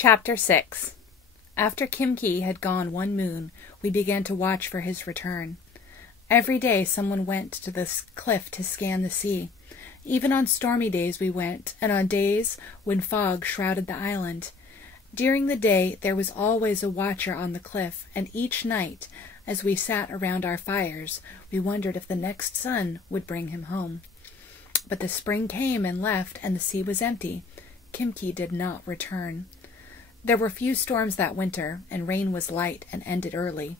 Chapter 6. After Kim-ki had gone 1 moon, we began to watch for his return. Every day someone went to this cliff to scan the sea. Even on stormy days we went, and on days when fog shrouded the island. During the day there was always a watcher on the cliff, and each night, as we sat around our fires, we wondered if the next sun would bring him home. But the spring came and left, and the sea was empty. Kim-ki did not return. There were few storms that winter, and rain was light and ended early.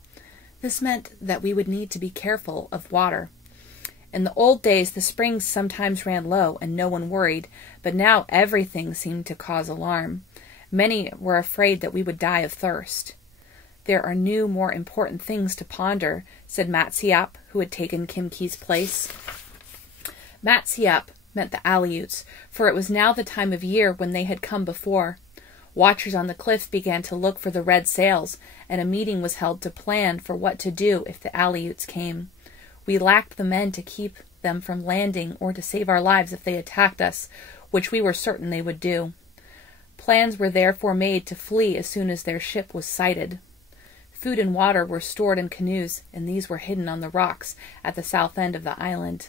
This meant that we would need to be careful of water. In the old days, the springs sometimes ran low, and no one worried, but now everything seemed to cause alarm. Many were afraid that we would die of thirst. "There are new, more important things to ponder," said Matsiap, who had taken Kim-ki's place. Matsiap meant the Aleuts, for it was now the time of year when they had come before. Watchers on the cliff began to look for the red sails, and a meeting was held to plan for what to do if the Aleuts came. We lacked the men to keep them from landing or to save our lives if they attacked us, which we were certain they would do. Plans were therefore made to flee as soon as their ship was sighted. Food and water were stored in canoes, and these were hidden on the rocks at the south end of the island.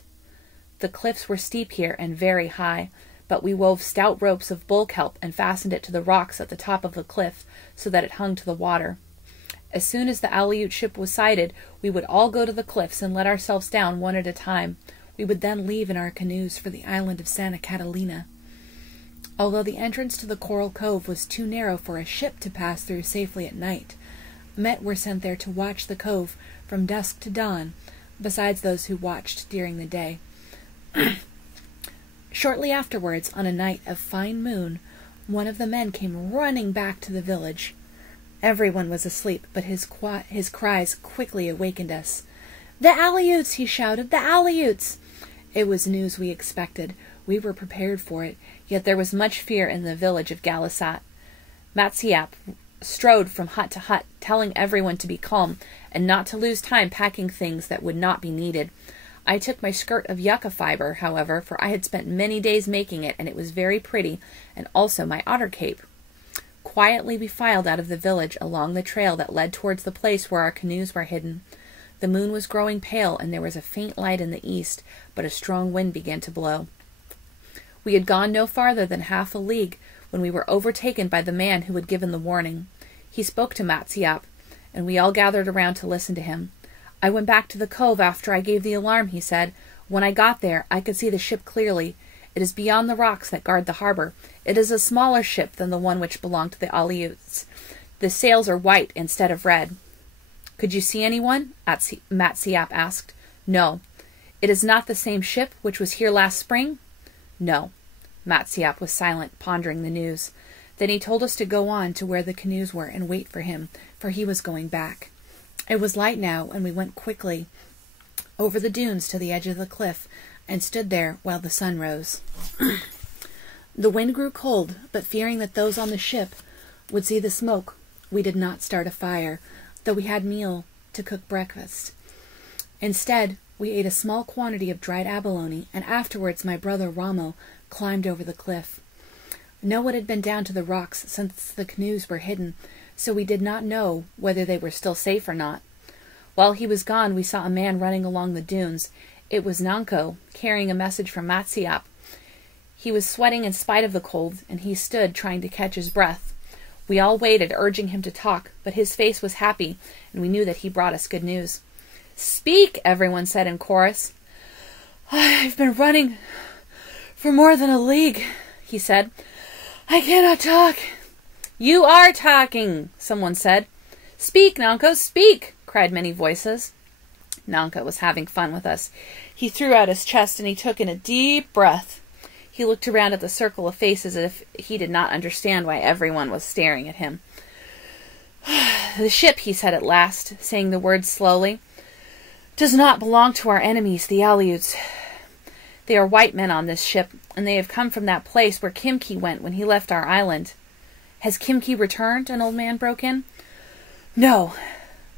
The cliffs were steep here and very high, but we wove stout ropes of bull kelp and fastened it to the rocks at the top of the cliff so that it hung to the water. As soon as the Aleut ship was sighted, we would all go to the cliffs and let ourselves down one at a time. We would then leave in our canoes for the island of Santa Catalina. Although the entrance to the Coral Cove was too narrow for a ship to pass through safely at night, men were sent there to watch the cove from dusk to dawn, besides those who watched during the day. Shortly afterwards, on a night of fine moon, one of the men came running back to the village. Everyone was asleep, but his cries quickly awakened us. "The Aleuts!" he shouted. "The Aleuts!" It was news we expected. We were prepared for it, yet there was much fear in the village of Galasat. Matsiap strode from hut to hut, telling everyone to be calm and not to lose time packing things that would not be needed. I took my skirt of yucca fiber, however, for I had spent many days making it, and it was very pretty, and also my otter cape. Quietly we filed out of the village along the trail that led towards the place where our canoes were hidden. The moon was growing pale, and there was a faint light in the east, but a strong wind began to blow. We had gone no farther than half a league when we were overtaken by the man who had given the warning. He spoke to Matsiap, and we all gathered around to listen to him. "I went back to the cove after I gave the alarm," he said. "When I got there, I could see the ship clearly. It is beyond the rocks that guard the harbor. It is a smaller ship than the one which belonged to the Aleuts. The sails are white instead of red." "Could you see anyone?" Matsiap asked. "No." "It is not the same ship which was here last spring?" "No." Matsiap was silent, pondering the news. Then he told us to go on to where the canoes were and wait for him, for he was going back. It was light now, and we went quickly over the dunes to the edge of the cliff and stood there while the sun rose. The wind grew cold, but fearing that those on the ship would see the smoke, we did not start a fire, though we had meal to cook breakfast. Instead, we ate a small quantity of dried abalone, and afterwards my brother Ramo climbed over the cliff. No one had been down to the rocks since the canoes were hidden, so we did not know whether they were still safe or not. While he was gone, we saw a man running along the dunes. It was Nanko, carrying a message from Matsiap. He was sweating in spite of the cold, and he stood trying to catch his breath. We all waited, urging him to talk, but his face was happy, and we knew that he brought us good news. "Speak!" everyone said in chorus. "I've been running for more than a league," he said. "I cannot talk." "You are talking," someone said. "Speak, Nanko, speak," cried many voices. Nanko was having fun with us. He threw out his chest and he took in a deep breath. He looked around at the circle of faces as if he did not understand why everyone was staring at him. "The ship," he said at last, saying the words slowly, "does not belong to our enemies, the Aleuts. They are white men on this ship, and they have come from that place where Kim-ki went when he left our island." "Has Kim-ki returned?" an old man broke in. "No,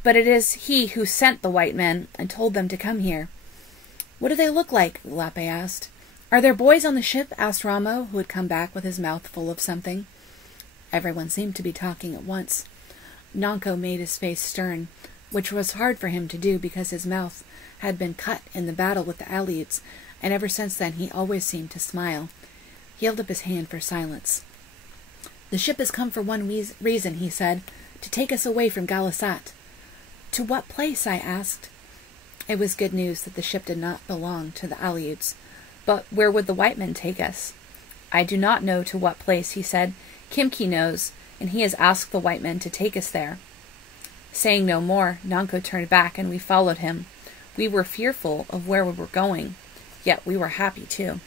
but it is he who sent the white men and told them to come here." "What do they look like?" Lape asked. "Are there boys on the ship?" asked Ramo, who had come back with his mouth full of something. Everyone seemed to be talking at once. Nanko made his face stern, which was hard for him to do because his mouth had been cut in the battle with the Aleuts, and ever since then he always seemed to smile. He held up his hand for silence. "The ship has come for one reason," he said, "to take us away from Galasat." "To what place?" I asked. It was good news that the ship did not belong to the Aleuts. "But where would the white men take us?" "I do not know to what place," he said. "Kimki knows, and he has asked the white men to take us there." Saying no more, Nanko turned back, and we followed him. We were fearful of where we were going, yet we were happy too.